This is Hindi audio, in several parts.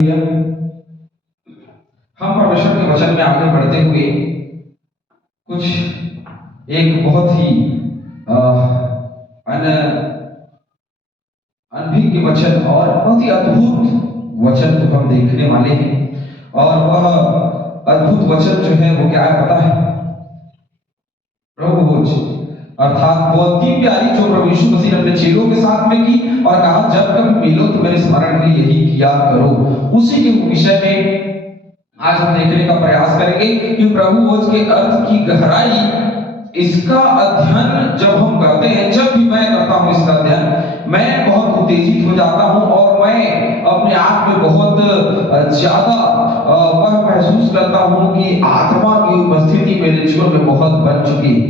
हम परमेश्वर के वचन में आगे बढ़ते हुए कुछ एक बहुत ही अनभिज्ञ वचन और बहुत ही अद्भुत वचन को हम देखने वाले हैं। और वह अद्भुत वचन जो है वो क्या है पता है? प्रभु भोज, अर्थात वो अंतिम प्यारी जो प्रभु यीशु मसीह ने अपने चेलों के साथ में की और कहा जब कभी मिलो तो मेरे स्मरण में यही किया करो। उसी के विषय में आज हम देखने का प्रयास करेंगे कि प्रभु भोज के अर्थ की गहराई, इसका अध्ययन जब हम करते हैं, जब भी मैं करता हूं इसका अध्ययन, मैं बहुत उत्तेजित हो जाता हूं और मैं अपने आप में बहुत ज्यादा वह महसूस करता हूं कि आत्मा की उपस्थिति मेरे जीवन में बहुत बन चुकी है।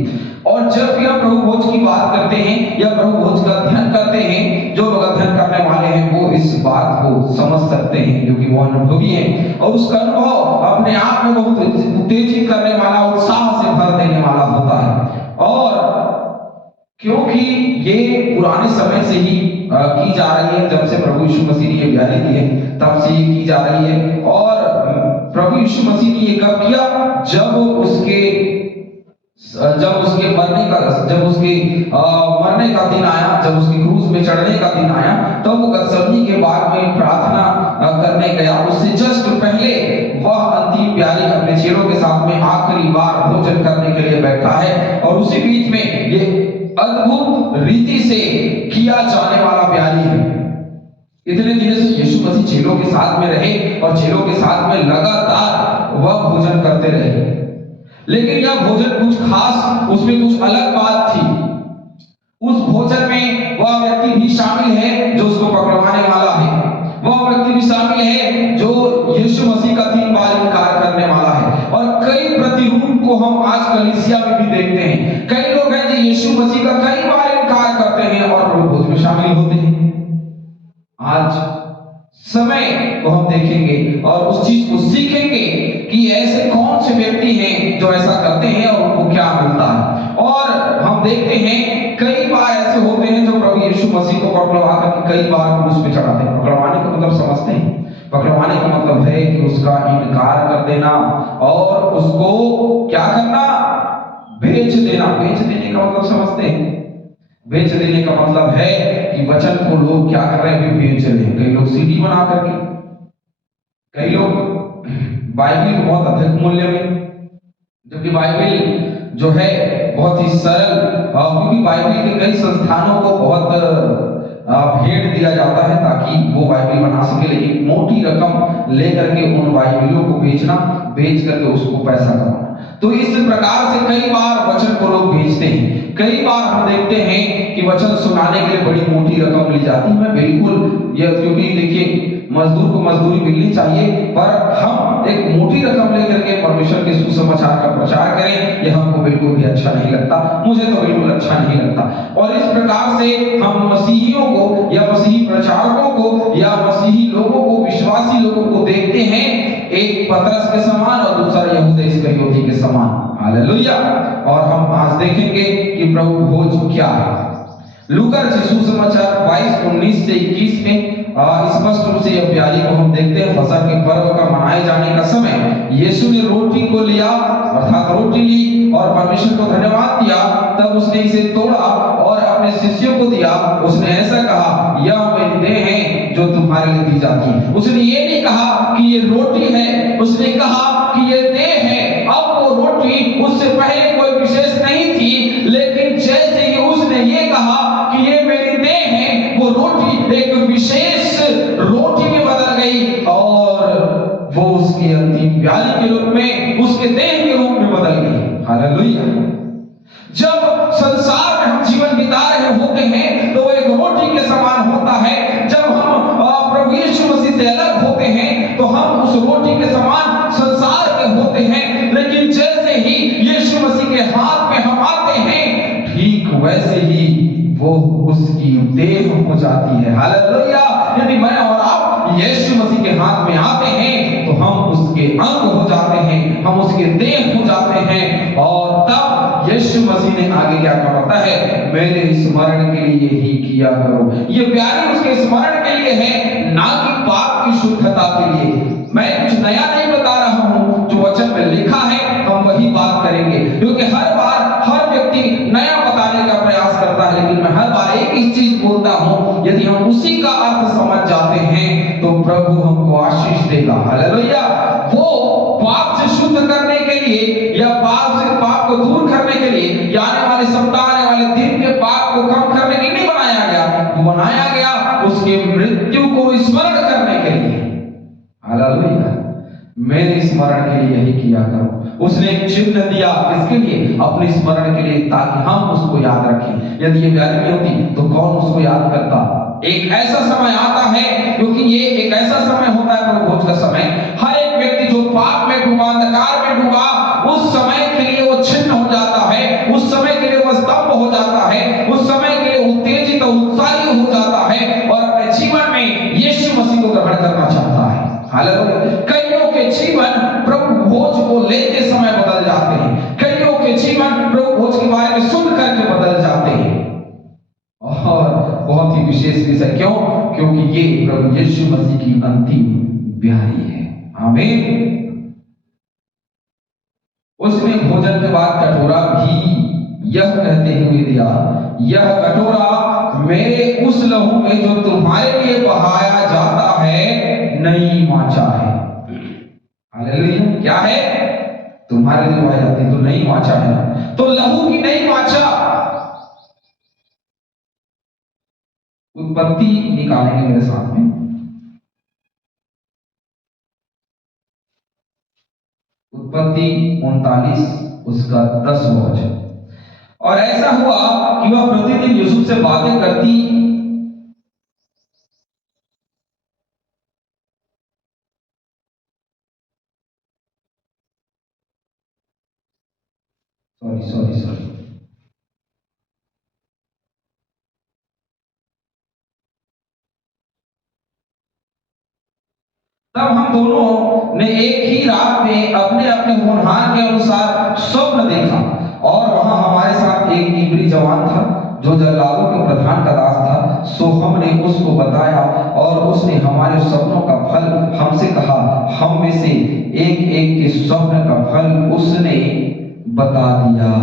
और जब भी हम प्रभु भोज की बात करते हैं या प्रभु भोज का अध्ययन करते हैं, जो लोग अध्ययन करने वाले हैं वो इस बात को समझ सकते हैं क्योंकि वो अनुभवी हैं और उसका अनुभव अपने आप में बहुत उत्तेजित करने वाला, उत्साह से भर देने वाला होता है। और क्योंकि ये पुराने समय से ही की जा रही है, जब से प्रभु यीशु मसीह ने ये ब्याली दी है तब से ये की जा रही है। और प्रभु यीशु मसीह ने ये कब किया? जब उसके मरने का दिन आया, जब उसके क्रूस में चढ़ने का दिन आया, तब तो वो गतसमनी के बाग में प्रार्थना करने गया। उससे जस्ट पहले वह अंतिम प्यारी अपने चेलों के साथ में आखिरी बार भोजन करने के लिए बैठा है। और उसी बीच में ये अद्भुत रीति से किया जाने वाला प्यारी है। इतने दिनों से यीशु मसीह चेलों के साथ में रहे और चेलों के साथ में लगातार वह भोजन करते रहे, लेकिन यह भोजन कुछ खास, उसमें कुछ अलग बात थी। उस भोजन में वह व्यक्ति भी शामिल है जो उसको पकड़वाने वाला है, वह व्यक्ति भी शामिल है जो यीशु मसीह का 3 बार इनकार करने वाला है। और कई प्रतिरूप को हम आज कलीसिया में भी देखते हैं। कई लोग हैं जो यीशु मसीह का कई बार इनकार करते हैं और प्रभु भोज में शामिल होते हैं। आज समय को हम देखेंगे और उस चीज को सीखेंगे कि ऐसे कौन से व्यक्ति हैं जो ऐसा करते हैं और उनको क्या मिलता है। और हम देखते हैं कई बार ऐसे होते हैं जो प्रभु यीशु मसीह को पकड़वा करके कई बार क्रूस पे चढ़ाते हैं। पकड़वाने का मतलब समझते हैं? पकड़वाने का मतलब है कि उसका इनकार कर देना और उसको क्या करना? बेच देना। बेच देने का मतलब समझते हैं? बेच देने का मतलब है कि वचन को लोग क्या कर रहे हैं? बेच रहे हैं। कई लोग सीडी बना करके, कई लोग बाइबल बहुत अधिक मूल्य में, जबकि बाइबल जो है बहुत ही सरल, क्योंकि बाइबल के कई संस्थानों को बहुत भेंट दिया जाता है ताकि वो बाइबल बना सके, लेकिन मोटी रकम लेकर के उन बाइबलों को बेचना, बेच करके उसको पैसा कमाना। तो इस प्रकार से कई बार वचन को लोग बेचते हैं। कई बार हम देखते हैं कि वचन सुनाने के लिए बड़ी मोटी रकम ली जाती है। बिल्कुल ये, क्योंकि देखिए मजदूर को मजदूरी मिलनी चाहिए, पर हम एक मोटी रकम लेकर के परमेश्वर के सुसमाचार का प्रचार करें, यह हमको बिल्कुल भी अच्छा नहीं लगता। मुझे तो बिल्कुल अच्छा नहीं लगता। और इस प्रकार से हम मसीहियों को या मसीही प्रचारकों को या मसीही लोगों को, विश्वासी लोगों को देखते हैं एक पतरस के समान और दूसरा यहूदा इस्करियोती के समान। हालेलुया। और हम आज देखेंगे कि प्रभु भोज क्या है। लूका सुसमाचार 22:19 से 21 में स्पष्ट रूप से यह प्याली को हम देखते हैं। फसह के पर्व का मनाए जाने का समय यीशु ने रोटी को लिया, अर्थात रोटी ली और परमेश्वर को धन्यवाद दिया। तब उसने इसे तोड़ा और अपने शिष्यों को दिया। उसने ऐसा कहा, यह मेरी देह है जो तुम्हारे लिए दी जाती है। उसने ये नहीं कहा कि ये रोटी है, उसने कहा कि ये देह है। अब वो रोटी उससे पहले कोई विशेष नहीं थी, लेकिन जैसे ही उसने ये कहा कि ये मेरी देह है, वो रोटी एक विशेष रोटी में बदल गई और वो उसकी अंतिम प्याली के रूप में, उसके देह के रूप में बदल गई। हालेलुया। जब संसार में हम जीवन बिता रहे होते हैं तो वो एक रोटी के समान होता है। जब हम प्रभु यीशु मसीह से अलग होते हैं तो हम उस रोटी के समान संसार के होते हैं, लेकिन जैसे ही यीशु मसीह के हाथ में हम आते हैं, ठीक वैसे ही वो उसकी देह हो जाती है। हालेलुया। यदि मैं और आप यीशु मसीह के हाथ में आते हैं तो हम उसके अंग हो जाते हैं, हम उसके देह हो जाते हैं। और तब यीशु मसीह ने आगे क्या कहा पता है? मेरे स्मरण के लिए ही किया करो। ये प्यारी उसके स्मरण के लिए है, ना कि पाप की शुद्धता सभ्यता के लिए। मैं कुछ नया नहीं बता रहा हूं, जो वचन में लिखा है हम वही बात करेंगे, क्योंकि हर बार हर व्यक्ति नया बताने का प्रयास करता है, लेकिन मैं हर बार एक ही चीज बोलता हूं, यदि हम उसी का अर्थ समझ जाते हैं तो प्रभु हमको आशीष देगा। हालेलुया। वो पाप से शुद्ध करने के लिए या पाप को दूर करने के लिए या आने वाले सप्ताह, आने वाले दिन के पाप को कम करने के लिए नहीं बनाया गया, वो बनाया गया उसके मृत्यु को स्मरण करने के लिए। हालेलुया। मेरे स्मरण के लिए यही किया करो। उसने एक चिन्ह दिया किसके लिए? अपने स्मरण के लिए, ताकि हम उसको याद रखें। यदि ये व्याधि होती तो कौन उसको याद करता? एक ऐसा समय आता है, क्योंकि ये एक ऐसा समय होता है प्रभु भोज का समय, हर एक व्यक्ति जो पाप में डूबा, अंधकार में डूबा, उस समय के लिए वो छिन्न हो जाता है, उस समय के लिए वो स्तंभ हो जाता है, उस समय के लिए उत्तेजित और उत्साही हो जाता है और अपने जीवन में यीशु मसीह को ग्रहण करना चाहता है। हालेलुया। कईयों के जीवन प्रभु भोज को लेते समय बदल जाते हैं, कईयों के जीवन प्रभु भोज के बारे में सुन करके बदल जाते हैं। और बहुत ही विशेष विषय, क्यों? क्योंकि ये प्रभु यीशु मसीह की अंतिम ब्याही है। आमीन। उसने भोजन के बाद कटोरा भी यह कहते हुए दिया, यह कटोरा मेरे उस लहू में जो तुम्हारे लिए बहाया जाता है नई वाचा है। हालेलुया। क्या है? तुम्हारे लिए बहाया जाती है तो नई वाचा है। तो लहू की नई वाचा, उत्पत्ति निकालेंगे मेरे साथ में। उत्पत्ति 39 उसका 10 वचन। और ऐसा हुआ कि वह प्रतिदिन यूसुफ से बातें करती, सॉरी, तब हम दोनों ने एक ही रात में अपने अपने होनहार के अनुसार स्वप्न देखा, और वहां हमारे साथ एक इब्री जवान था जो जल्लादों के प्रधान का दास था। सो हमने उसको बताया और उसने हमारे स्वप्नों का फल हमसे कहा। हम में से एक एक के स्वप्न का फल उसने बता दिया,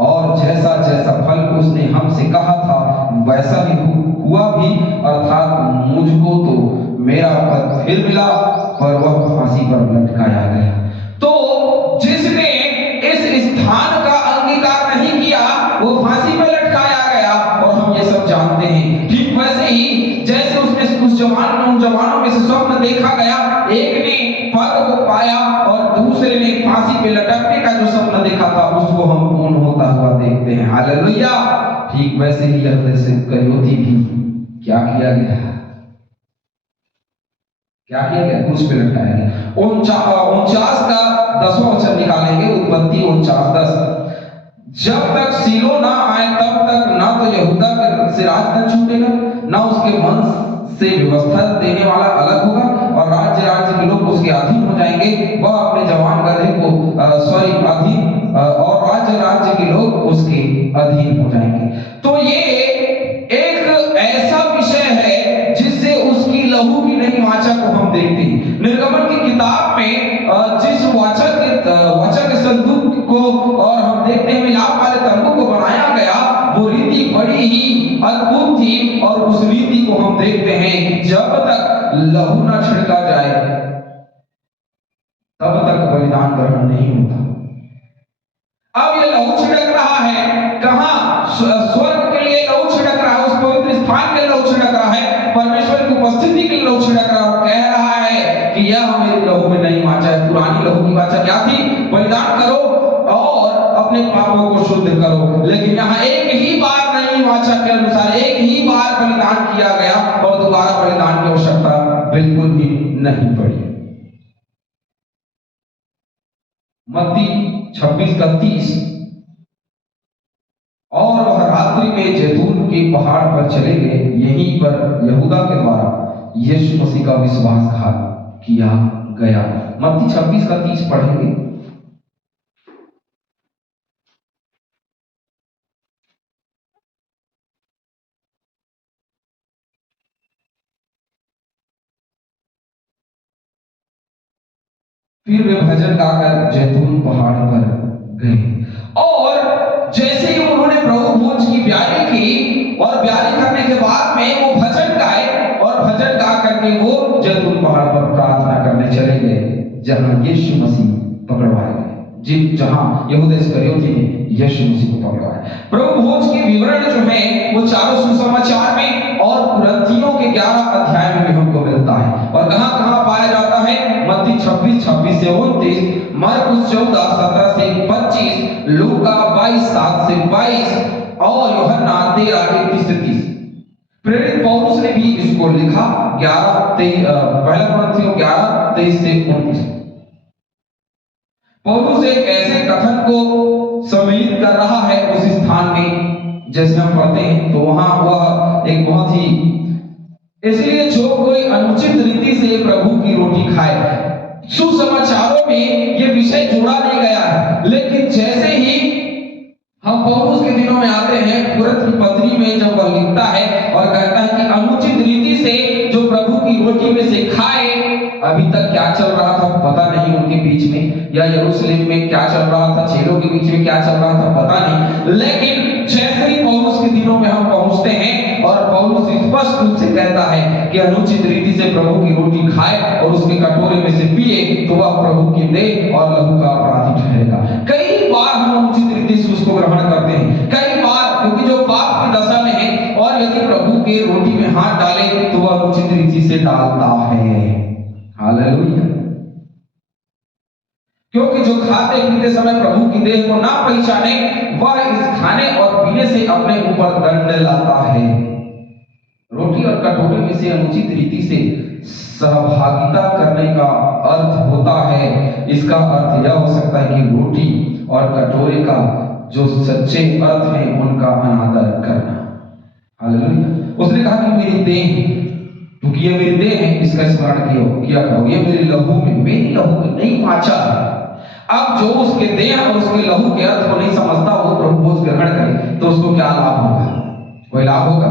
और जैसा जैसा फल उसने हमसे कहा था वैसा ही हुआ भी, अर्थात मुझको तो मेरा पद फिर मिला, पर वह फांसी पर लटकाया गया। तो जिसने इस स्थान का अंगीकार नहीं किया वो फांसी पर लटकाया गया, और हम ये सब जानते हैं। ठीक वैसे ही जैसे उसने उन जवानों में से स्वप्न देखा गया, एक ने पद को पाया और दूसरे ने फांसी पे लटकने का जो स्वप्न देखा था उसको हम पूर्ण होता हुआ देखते हैं। हालेलुया। ठीक वैसे ही यहूदा इस्करियोती भी क्या किया गया? क्या किया गया? क्रूस पे लटकाया गया। 49 का 10वां वचन निकालेंगे, उत्पत्ति 49:10। जब तक सीलो ना आए तब तक ना तो यहूदा से राज न छूटेगा, ना उसके वंश से व्यवस्था देने वाला अलग होगा, और राज्य के लोग उसके अधीन हो जाएंगे। वह अपने जवान गधे को अधीन, और राज्य के लोग उसके अधीन हो जाएंगे। तो ये एक ऐसा विषय है जिससे उसकी लहू की नई वाचा को हम देखते हैं। निर्गमन की किताब में जिस वाचा के संदूक को और हम देखते हैं मिलाप वाले तंबू को बनाया गया, वो रीति बड़ी ही अद्भुत थी, और उस रीति को हम देखते हैं कि जब तक लहू न छिड़का जाए तब तक बलिदान ग्रहण नहीं होता। अब ये लहू छिड़क रहा है कहां? स्वर्ग के लिए लहू छिड़क रहा है, उस पवित्र स्थान के लिए लहू छिड़क रहा है, परमेश्वर की उपस्थिति के लिए लहू छिड़क रहा है, और कह रहा है कि यह मेरी लहू में नई वाचा है। पुरानी लहू की वाचा क्या थी? बलिदान करो और अपने पापों को शुद्ध करो। लेकिन यहाँ एक ही बार नई वाचा के अनुसार एक ही बार बलिदान किया गया, और दोबारा बलिदान की आवश्यकता बिल्कुल भी नहीं पड़ी। मत्ती 26:30। और वह रात्रि में जैतून के पहाड़ पर चले गए, यहीं पर यहूदा के द्वारा यीशु मसीह का विश्वासघात किया गया। मत्ती 26:30 पढ़ेंगे। फिर वे भजन गाकर जैतून पहाड़ पर गए। और जैसे ही उन्होंने प्रभु भोज की ब्यारी की और ब्यारी करने के बाद में वो भजन गाए और भजन गा करके वो जैतून पहाड़ पर प्रार्थना करने चले गए, जहां यीशु मसीह पकड़वाए गए, जहां यहूदा इस्करियोती ने यीशु मसीह को पकड़वाया। प्रभु भोज के विवरण जो है वो चारों सुसमाचार में और कुरिन्थियों के 11 अध्याय में भी हमको मिलता है। और कहां-कहां पाया जाता है? मत्ती 26 से 29, मरकुस 14 17 से 25, लूका 22 7 से 22 और यूहन्ना 13 31 से 30। प्रेरित पौलुस ने भी इसको लिखा 11 कुरिन्थियों 11 23 से 29। पौलुस एक ऐसे कथन को सम्मिलित कर रहा है उस स्थान में, जैसे हम पढ़ते हैं तो वहां वह एक बहुत ही, इसलिए जो कोई अनुचित रीति से प्रभु की रोटी खाए, सुसमाचारों में ये विषय जोड़ा नहीं गया है, लेकिन जैसे ही हम पौलुस के दिनों में आते हैं, कुरिन्थ की पत्री में जब वह लिखता है और कहता है कि अनुचित रीति से जो प्रभु की रोटी में से खाए, अभी तक क्या चल रहा था पता नहीं उनके बीच में, या यरूशलेम में क्या चल रहा था, चेलों के बीच में क्या चल रहा था पता नहीं, लेकिन जैसे ही पौलुस के दिनों में हम पहुंचते हैं और पौलुस स्पष्ट रूप से कहता है कि अनुचित रीति से प्रभु की रोटी खाए और उसके कटोरे में से पिए तो वह प्रभु की देह और लहू का अपराधी ठहरेगा। कई बार हम अनुचित रीति से उसको ग्रहण करते हैं, कई बार, क्योंकि जो पाप की दशा में है और यदि प्रभु के रोटी में हाथ डाले तो वह अनुचित रीति से डालता है। हालेलुया। क्योंकि जो खाते पीते समय प्रभु की देह को ना पहचाने, वह इस खाने और पीने से अपने ऊपर दंड लाता है। रोटी और कटोरे में से अनुचित रीति से सहभागिता करने का अर्थ होता है, इसका अर्थ यह हो सकता है कि रोटी और कटोरे का जो सच्चे अर्थ है उनका अनादर करना। हालेलुया। उसने कहा कि मेरी देह, क्योंकि ये मेरी देह है, इसका स्मरण किया करो, ये मेरे लहू में, मेरी लहू में नहीं वाचा है। अब जो उसके देह और उसके लहू के अर्थ को नहीं समझता, वो प्रभु भोज ग्रहण करे तो उसको क्या लाभ होगा? कोई लाभ होगा?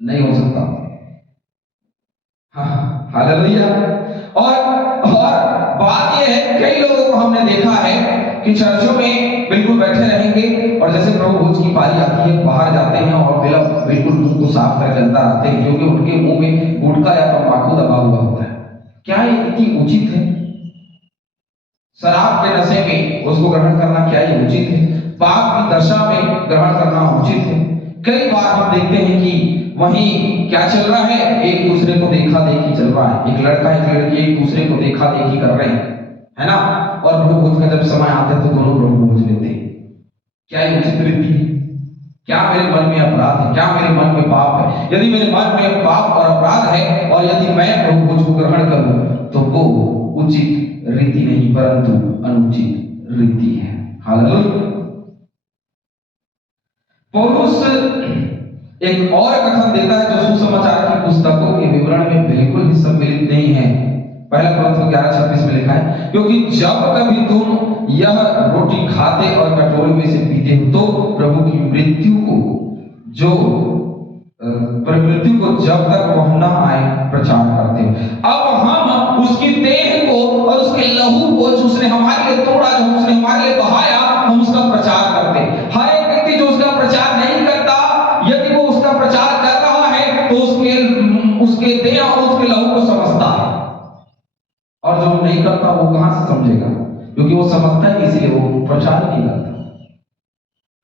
नहीं हो सकता। हाँ, हालेलुया। और बात यह है, कई लोगों को हमने देखा है कि चर्चों में बिल्कुल बैठे रहेंगे और जैसे प्रभु भोज की बारी आती है बाहर जाते हैं और बिल्कुल मुंह को साफ करके अंदर आते हैं, क्योंकि उनके मुंह में गुटखा या तंबाकू दबा हुआ होता है। क्या ये इतनी उचित है? शराब के नशे में उसको ग्रहण करना क्या ये उचित है? पाप की दशा में ग्रहण करना उचित है? कई बार हम देखते हैं कि वहीं क्या चल रहा है, एक दूसरे को देखा देखी चल रहा है, एक लड़का एक लड़की एक दूसरे को देखा देखी कर रहे हैं, है ना? और प्रभु भोज का जब समय आता है तो दोनों प्रभु भोज लेते हैं। क्या ये उचित रीति है? क्या मेरे मन में अपराध है? क्या मेरे मन में पाप है? यदि मेरे मन में पाप और अपराध है और यदि मैं प्रभु भोज को ग्रहण करूं तो वो उचित रीति नहीं परंतु अनुचित रीति है। हालेलुया। पौलुस एक और कथन देता है जो सुसमाचार की पुस्तकों के विवरण में बिल्कुल भी सम्मिलित नहीं है। पहला कुरिन्थियों 11:26 में लिखा है, क्योंकि जब कभी तुम यह रोटी खाते और कटोरे में से पीते हो तो प्रभु की मृत्यु को जब तक वह न आए प्रचार करते हो। अब हम उसकी देह को और उसके लहू को जो उसने हमारे लिए तोड़ा, जो उसने हमारे लिए बहाया, हम उसका प्रचार करते हैं। हर एक व्यक्ति जो उसका प्रचार नहीं करता, यदि वो उसका प्रचार कर रहा है तो उसके देह और उसके लहू को समझता है, और जो नहीं करता वो कहां से समझेगा? क्योंकि वो समझता है, इसलिए वो प्रचार नहीं करता।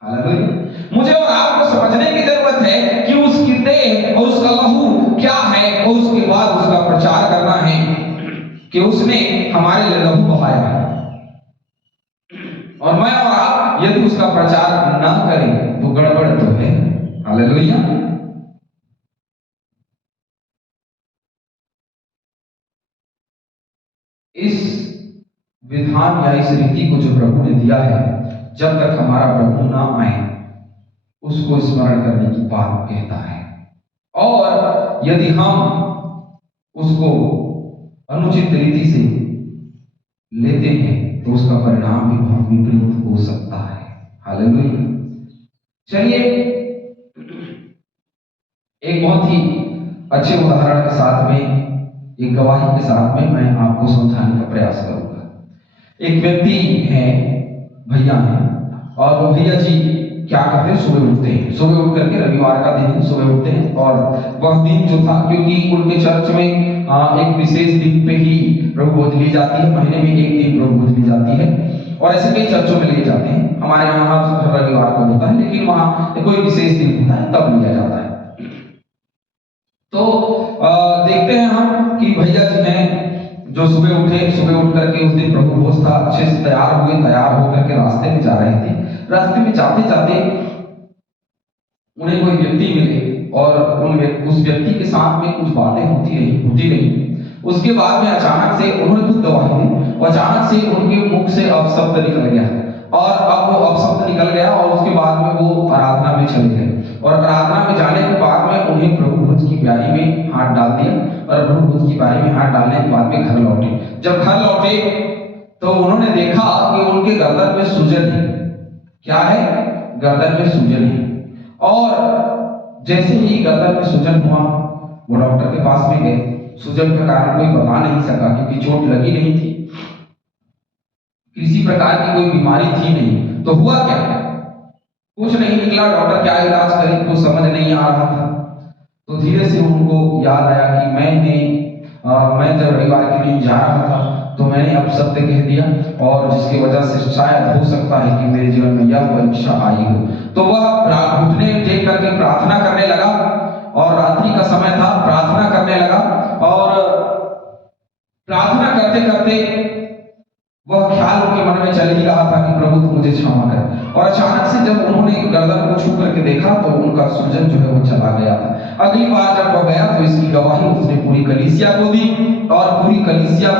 हालेलुया। मुझे और आपको समझने की जरूरत है कि उसकी देह और उसका लहू क्या है, और उसके बाद उसका प्रचार करना है कि उसने हमारे लिए लहू बहाया है। और मैं और आप यदि उसका प्रचार ना करें तो गड़बड़ तो है। हालेलुया। इस विधान या इस रीति को जो प्रभु ने दिया है, जब तक हमारा प्रभु ना आए उसको स्मरण करने की बात कहता है। और यदि हम उसको अनुचित रीति से लेते हैं तो उसका परिणाम भी बहुत विपरीत हो सकता है। हालेलुया। चलिए एक बहुत ही अच्छे उदाहरण के साथ में एक गवाही के साथ में मैं आपको समझाने का प्रयास करूंगा। एक व्यक्ति है, भैया हैं, और वो भैया जी क्या करते हैं, सुबह उठते हैं, सुबह उठ करके रविवार का दिन सुबह उठते हैं, और वह दिन जो था, क्योंकि उनके चर्च में एक विशेष दिन पे ही प्रभु भोज ली जाती है, महीने में एक दिन प्रभु भोज ली जाती है, और ऐसे कई चर्चों में लिए जाते हैं। हमारे यहाँ रविवार को होता है, लेकिन वहाँ कोई विशेष दिन होता है तब लिया जाता है। तो देखते हैं हम कि भैया जी हैं जो सुबह उठे, सुबह उठ करके उस दिन प्रभु भोज था, अच्छे से तैयार हुए, तैयार होकर के रास्ते में जा रहे थे। रास्ते में जाते जाते उन्हें कोई व्यक्ति मिले, और उस व्यक्ति के साथ में कुछ बातें होती रही। उसके बाद में अचानक से उन्होंने खुद गवाही दी, और अचानक से उनके मुख से अपशब्द निकल गया, और अब वो अपशब्द निकल गया, और उसके बाद में वो आराधना में चले गए, और आराधना में जाने के बाद में उन्हें प्रभु भोज की प्यारी में हाथ डाल दिया, और प्रभु भोज की प्यारी में हाथ डालने के बाद में घर लौटे। जब घर लौटे तो उन्होंने देखा कि उनके गर्दन में सूजन है। क्या है? गर्दन में सूजन है। और जैसे ही गर्दन में सूजन हुआ, वो डॉक्टर के पास में गए। सूजन का कारण कोई बता नहीं सका, क्योंकि चोट लगी नहीं थी, किसी प्रकार की कोई बीमारी थी नहीं। तो हुआ क्या? कुछ नहीं निकला। डॉक्टर क्या इलाज करे, कुछ समझ नहीं आ रहा था। तो धीरे से उनको याद आया कि मैं जब रविवार के दिन जा रहा था तो मैंने अपशब्द कह दिया, और जिसकी वजह से शायद हो सकता है कि मेरे जीवन में यह परीक्षा आई हो। तो वह घुटने टेक करके प्रार्थना करने लगा, और रात्रि का समय था, प्रार्थना करने लगा, और प्रार्थना करते करते वह ख्याल उनके मन में चल ही रहा था कि प्रभु तू मुझे क्षमा कर। और अचानक से जब उन्होंने गर्दन को छू करके देखा तो उनका सूजन जो है वो चला गया था। अगली बार जब वह गया तो इसकी गवाही उसने पूरी कलीसिया को दी, और पूरी कलीसिया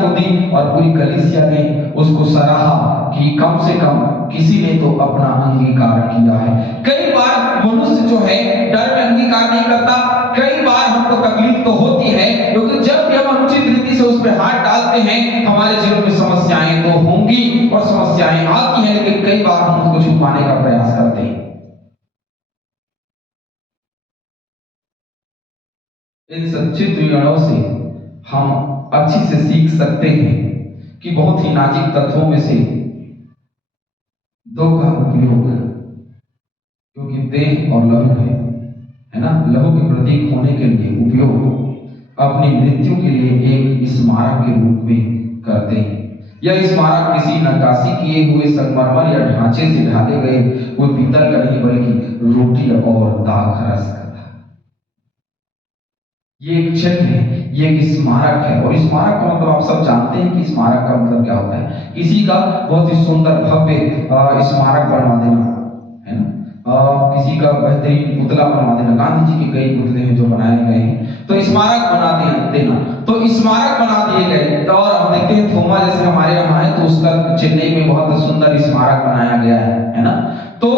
ने उसको सराहा कि कम से कम किसी ने तो अपना अंगीकार किया है। कई बार मनुष्य जो है डर में अंगीकार नहीं करता। कई बार हमको तकलीफ तो होती है, क्योंकि जब भी हम अनुचित रीति से उस पर हाथ डालते हैं, हमारे जीवन में समस्याएं तो होंगी और समस्याएं आती हैं, लेकिन कई बार हम उसको छुपाने का प्रयास करते हैं। इन सच्चित विवरणों से हम अच्छी से सीख सकते हैं कि बहुत ही नाजुक तत्वों में से दो का उपयोग, क्योंकि देह और लहू है ना, लहू के प्रतीक होने के लिए उपयोग अपनी मृत्यु के लिए एक स्मारक के रूप में करते हैं। यह स्मारक किसी नक्काशी किए हुए संगमरमर या ढांचे से ढाले गए कोई पीतल का नहीं, बल्कि रोटी और दाग रस का था। ये एक चिन्ह है, ये एक स्मारक है। और स्मारक का मतलब आप सब जानते हैं कि स्मारक का मतलब क्या होता है। किसी का बहुत ही सुंदर भव्य स्मारक बनवा देना, है ना, किसी का बेहतरीन पुतला बनवा देना। गांधी जी के कई पुतले हैं जो बनाए गए हैं, तो स्मारक बना देना। तो स्मारक बना दिए गए, और हम देखते हैं थोमा जैसे हमारे यहाँ है, तो उसका चेन्नई में बहुत सुंदर स्मारक बनाया गया है ना। तो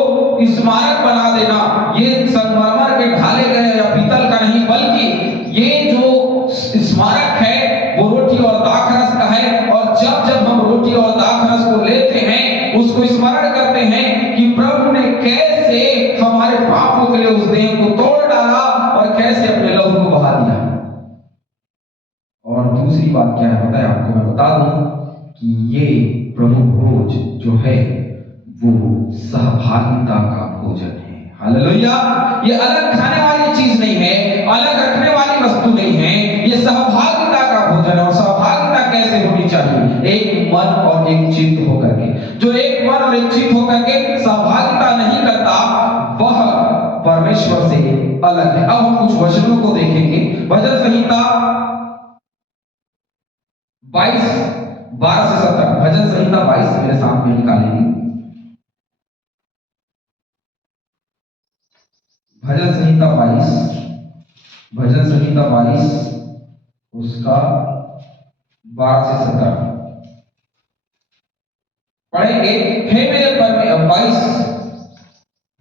स्मारक बना देना, ये संगमरमर के ढाले गए या पीतल का नहीं, बल्कि ये जो स्मारक है वो रोटी और दाखरस का है। और जब जब हम रोटी और दाखरस को लेते हैं, उसको स्मरण करते हैं कि प्रभु ने कैसे हमारे पापों के लिए उस देह को तोड़ डाला और कैसे अपने लहू को बहा दिया। और दूसरी बात क्या है बताए आपको मैं बता दूं कि ये प्रभु भोज जो है वो सहभागिता का भोजन है। हालेलुया! ये अलग खाने वाली चीज नहीं है, अलग रखने वाली वस्तु नहीं है, ये सहभागिता का भोजन है। और सहभागिता कैसे होनी चाहिए? एक मन और एक चित्त होकर के। जो एक मन और एक चित्त होकर के सहभागिता नहीं करता, वह परमेश्वर से अलग है। अब हम कुछ वचनों को देखेंगे। भजन संहिता 22:12 से 17। भजन संहिता 22 मेरे सामने निकालेंगे। भजन संहिता 22 उसका 12 से 17 पढ़ेंगे। हे मेरे 22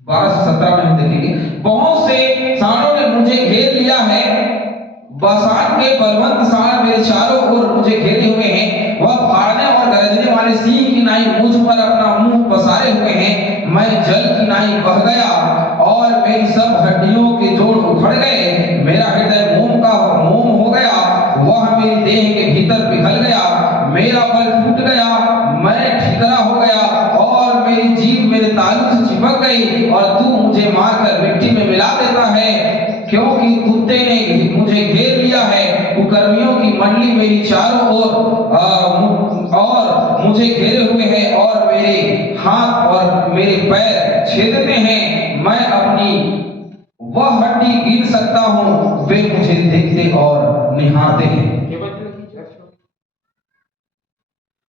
12 से 17 में हम देखेंगे। बहुत से सांडों ने मुझे घेर लिया है, बसान के बलवंत सांड मेरे चारों ओर मुझे घेरे हुए हैं। वह फाड़ने और गरजने वाले सिंह की नाई मुझ पर अपना मुंह पसारे हुए हैं। मैं जल की नाई बह गया और मेरी सब हड्डियों के जोड़ उखड़ गए। मेरा हृदय मोम हो गया, वह मेरी देह मेरा बल टूट गया, मैं ठिकरा हो गया और मेरी जीभ मेरे तालू से चिपक गई और तू मुझे मारकर मिट्टी में मिला देता है, क्योंकि कुत्ते ने मुझे घेर लिया है, कुकर्मियों की मंडली मेरी चारों ओर और मुझे घेरे हुए है और मेरे हाथ और मेरे पैर छेदते हैं। मैं अपनी वह हड्डी गिन सकता हूँ, वे मुझे देखते और निहारते हैं,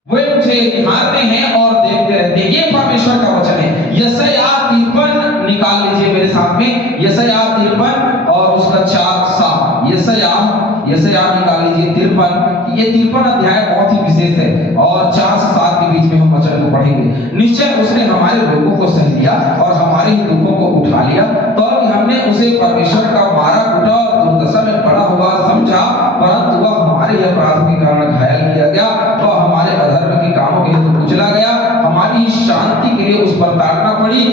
वे मुझे निहारते हैं और देखते रहते हैं। ये परमेश्वर का वचन है। यशायाह 53 निकाल लीजिए मेरे साथ में, यशायाह 53 और उसका 4 यशायाह निकाल लीजिए 53। ये 53 अध्याय बहुत ही विशेष है और 4 से 7 के बीच में हम वचन को पढ़ेंगे। निश्चय उसने हमारे रोगों को सह लिया और हमारे दुखों को उठा लिया, तो हमने उसे परमेश्वर का मारा कूटा और दुर्दशा में पड़ा हुआ समझा, परंतु वह हमारे अपराधों के कारण घायल किया गया, वह हमारे अधर्म के कामों के हेतु कुचला गया, हमारी शांति के लिए उस पर ताड़ना पड़ी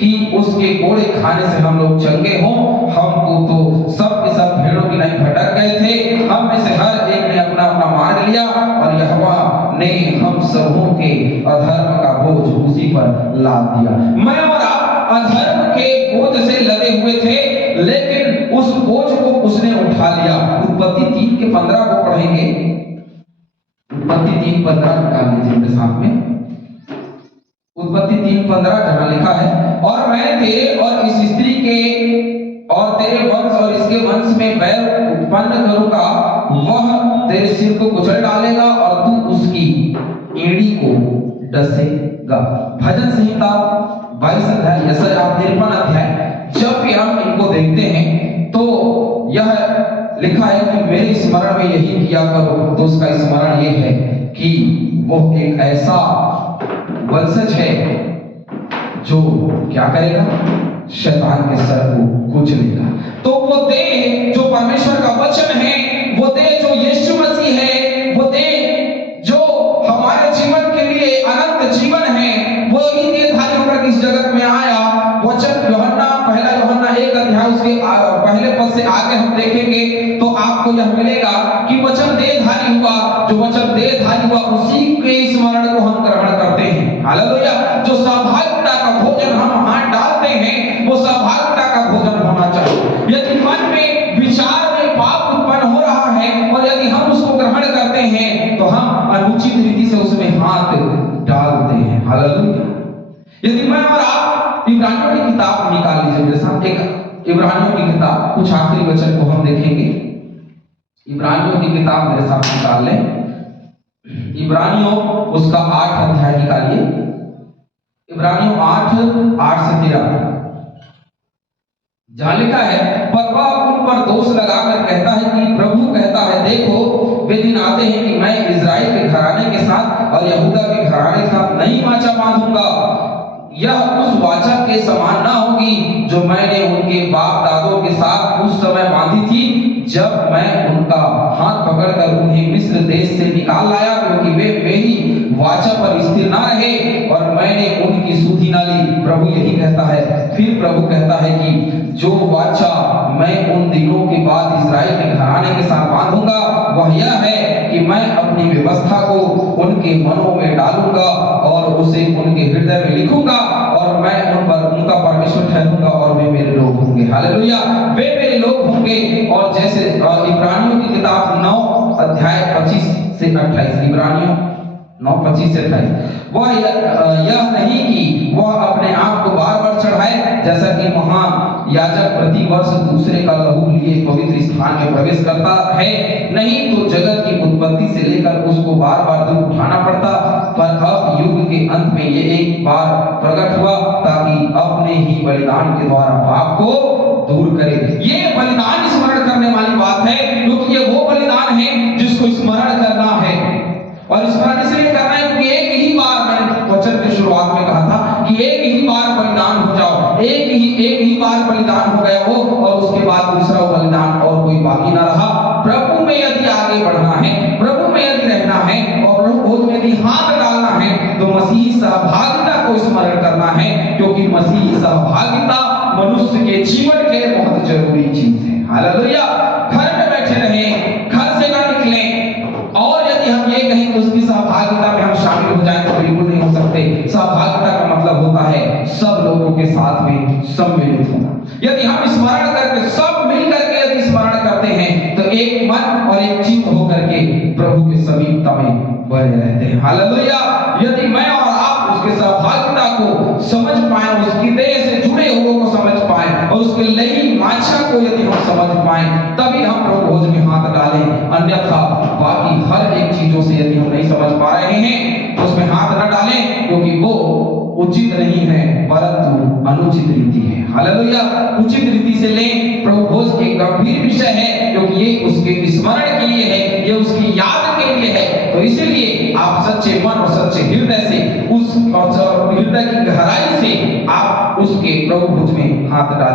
कि उसके कोड़े खाने से हम लोग चंगे हों। हमको तो सब के सब भेड़ों की नहीं भटक गए थे, हम में से हर एक ने अपना अपना मार्ग लिया और यहोवा ने हम सबों के अधर्म का बोझ उसी पर लाद दिया। मैं और आप अधर्म के बोझ से लदे हुए थे, लेकिन उस बोझ को उसने उठा लिया। उत्पत्ति 3 के 15 को पढ़ेंगे। उत्पत्ति 3:15 निकाल लीजिए मेरे साथ में। उत्पत्ति 3:15 जहां लिखा है, और मैं तेरे और इस स्त्री के और तेरे वंश और इसके वंश में बैर उत्पन्न करूंगा, वह तेरे सिर को कुचल डालेगा और तू उसकी एड़ी को डसेगा। भजन संहिता 22 अध्याय, यशायाह 53 अध्याय। जब भी हम इनको देखते हैं तो यह लिखा है कि मेरे स्मरण में यही किया करो, तो उसका स्मरण ये है कि वो एक ऐसा वंशज है जो क्या करेगा, शैतान के सर को कुचलेगा। तो वो देह जो परमेश्वर का वचन है, वो देह जो यीशु मसीह है, वो देह जो हमारे जीवन के लिए अनंत जीवन है, वो ही देहधारी होकर इस जगत में आया। वचन पहला यूहन्ना 1 अध्याय उसके पहले पद से आगे हम देखेंगे तो आपको यह मिलेगा कि वचन देहधारी हुआ। जो वचन देहधारी हुआ उसी के स्मरण को हम ग्रहण करते हैं। हालेलुया। जो सौभाग्यता का भोजन हम हाथ डालते हैं, वो सौभाग्यता का भोजन होना चाहिए। यदि मन में विचार में पाप उत्पन्न हो रहा है और यदि हम उसको ग्रहण करते हैं तो हम अनुचित रीति से उसमें हाथ डालते हैं। हालेलुया। यदि मैं और आप इब्रानियों की किताब निकाल लीजिए मेरे साथ, एक इब्रानियों की किताब, कुछ आखिरी वचन को हम देखेंगे। इब्रानियों की किताब मेरे साथ निकाल लें। इब्रानियों उसका 8 अध्याय निकालिए। इब्रानियों 8 से 13 जहां लिखा है, पर वह उन पर दोष लगाकर कहता है कि प्रभु कहता है, देखो वे दिन आते हैं कि मैं इजराइल के घराने के साथ और यहूदा के घराने के साथ नई वाचा बांधूंगा। यह उस वाचा के समान ना होगी जो मैंने उनके बाप दादों के साथ उस समय बांधी थी, जब मैं उनका हाथ पकड़कर उन्हें मिस्र देश से निकाल लाया, क्योंकि वे मेरी वाचा पर स्थिर ना रहे और मैंने उनकी सुधि ना ली। प्रभु यही कहता है। फिर प्रभु कहता है कि जो वाचा मैं उन दिनों के बाद इस्राएल के घराने के साथ बांधूंगा, वह यह है कि मैं अपनी व्यवस्था को उनके मनों में डालूंगा और उसे उनके हृदय में लिखूंगा और मैं उन पर उनका परमेश्वर ठहरूंगा और वे मेरे लोग होंगे। हालेलुया। वे मेरे लोग होंगे। और जैसे इब्रानियों की किताब 9 अध्याय 25 से 28, इब्रानियों 9:25 से 28, वह यह नहीं कि वह अपने आप को बार बार चढ़ाए, जैसा कि महान याजक प्रति वर्ष दूसरे का लहू लिए पवित्र स्थान में प्रवेश करता है, नहीं तो जगत की उत्पत्ति से लेकर उसको बार बार दुख उठाना पड़ता। पर अब युग के अंत में ये एक बार प्रकट हुआ ताकि अपने ही बलिदान के द्वारा पाप को दूर करे। ये बलिदान स्मरण करने वाली बात है, क्योंकि ये वो बलिदान है जिसको स्मरण करना है। और स्मरण इसलिए करना है क्योंकि एक ही बार, मैंने वचन की शुरुआत में कहा था कि एक ही बार बलिदान हो जाओ, एक ही बार बलिदान हो गया वो, और उसके बाद दूसरा बलिदान और कोई बाकी ना रहा। प्रभु में यदि आगे बढ़ना है, प्रभु में यदि रहना है और प्रभु में यदि हाथ डालना है, तो मसीही सहभागिता को स्मरण करना है, क्योंकि मसीही सहभागिता मनुष्य के जीवन के लिए बहुत जरूरी चीज है। हालेलुया। घर में बैठे रहें, घर से ना निकलें। और यदि हम ये कहें उसकी सहभागिता में हम शामिल हो जाएं तो बिल्कुल नहीं हो सकते। सहभागिता का मतलब होता है सब लोगों के साथ में सम्मिलित होना। यदि हम स्मरण करके सब मिल करके यदि स्मरण करते हैं तो एक मन और एक चित्त होकर के प्रभु के समीपता में बने रहते हैं। हालेलुया। यदि मैं और आप उसके सहभागिता को समझ पाए, उसकी देह से जुड़े हुए को समझ पाए और उसके लई वांछा को यदि हम समझ पाए, तभी हम प्रभु भोज में हाथ डालें। अन्यथा बाकी हर एक चीजों से यदि हम नहीं समझ पा रहे हैं तो उसमें हाथ न डालें, क्योंकि वो उचित नहीं है परंतु अनुचित रीति है। हालेलुया। उचित रीति से लें। प्रभु भोज एक गंभीर विषय है, क्योंकि ये उसके स्मरण के लिए है, ये उसकी याद के लिए है। तो इसीलिए आप सच्चे मन और सच्चे हृदय से, उस हृदय की गहराई से आप उसके प्रभु भोज में हाथ डालें।